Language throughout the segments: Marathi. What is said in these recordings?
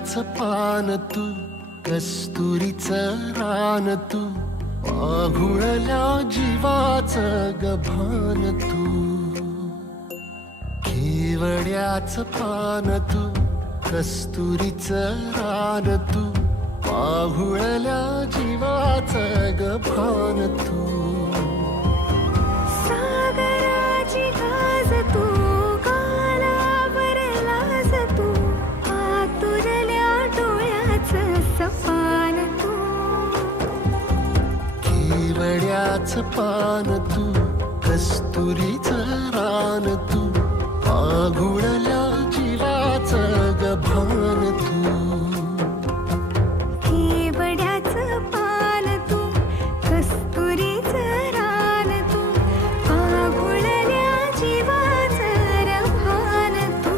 केवड्याचं पान तू, कस्तुरीचं रान तू, आघुळल्या जीवाचं गभान तू. केवड्याचं पान तू, कस्तुरीचं रान तू, आघुळल्या जीवाचं गभान तू. सागराची गाज तू, गालावरलास तू, आतुरल्या डोळ्याचं सपान तू. केवड्याचं पान तू, कस्तुरीचं रान तू, आघुळल्या जीवाचं गभान तू. केवड्याचं पान तू, कस्तुरीचं रान तू, आघुळल्या जीवाचं रभान तू.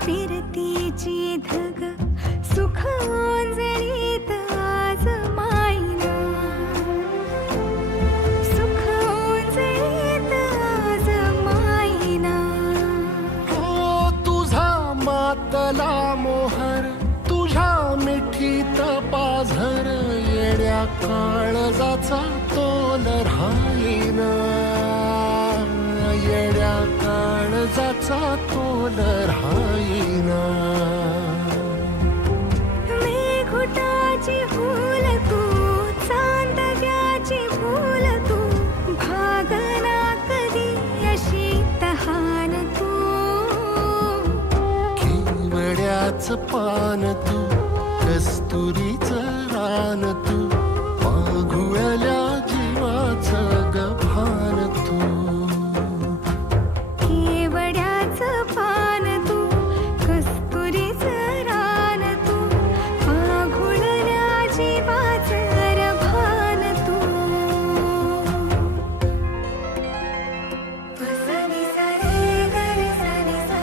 फिरतीची धग सुख ओंजळीत आज मायना, सुख ओंजळीत आज मायना. हो तुझा मातला मोहर, तुझ्या मिठीत पाझर, येड्या काळजाचा तोल राहीना, येड्या काळजाचा तोल राहीना. मेघुटाची फूल तू, चांदव्याची फूल तू, भागना कधी अशी तहान तू. केवड्याचं पान तू, कस्तुरीचं रान तू, आघुळल्या जीवाचं गभान तू. केवड्याचं पान तू, कस्तुरीचं रान तू, आघुळल्या जीवाचं रभान तू. सा नि सा रे ग रे सा नि सा,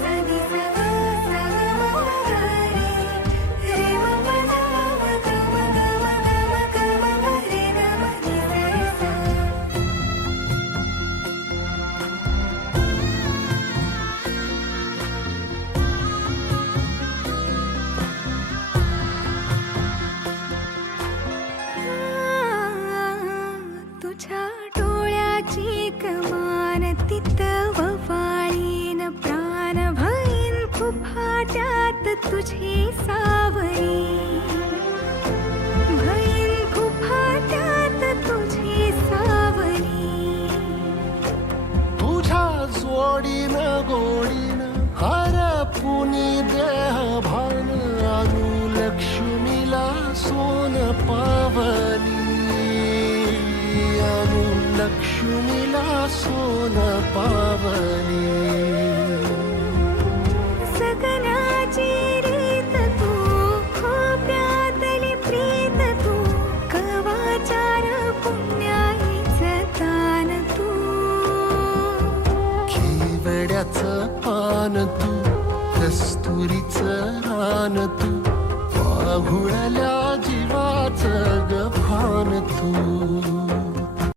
सा नि सा ग सा ग म ग रे, रे म प ध म ग म ग म ग म ग म रे ग म नि सा रे सा. तुझ्या डोळ्याची कमान तिथं ववाळीन, प्राण भईन फुफाट्यात तुझी सावरी, भईन फुफाट्यात तुझी सावरी. तुझ्या जोडीनं गोडीनं हरपुनी देह भान, अनुलक्ष्मीला सोन पावली, अनुलक्ष्मीला सोन पावली. सगनाची रीत तू, खोप्यातली प्रीत तू, कवाचार पुण्याईचं दान तू. केवड्याचं पान तू, कस्तुरीचं रान तू, आघुळल्या जीवाचं गभान तू.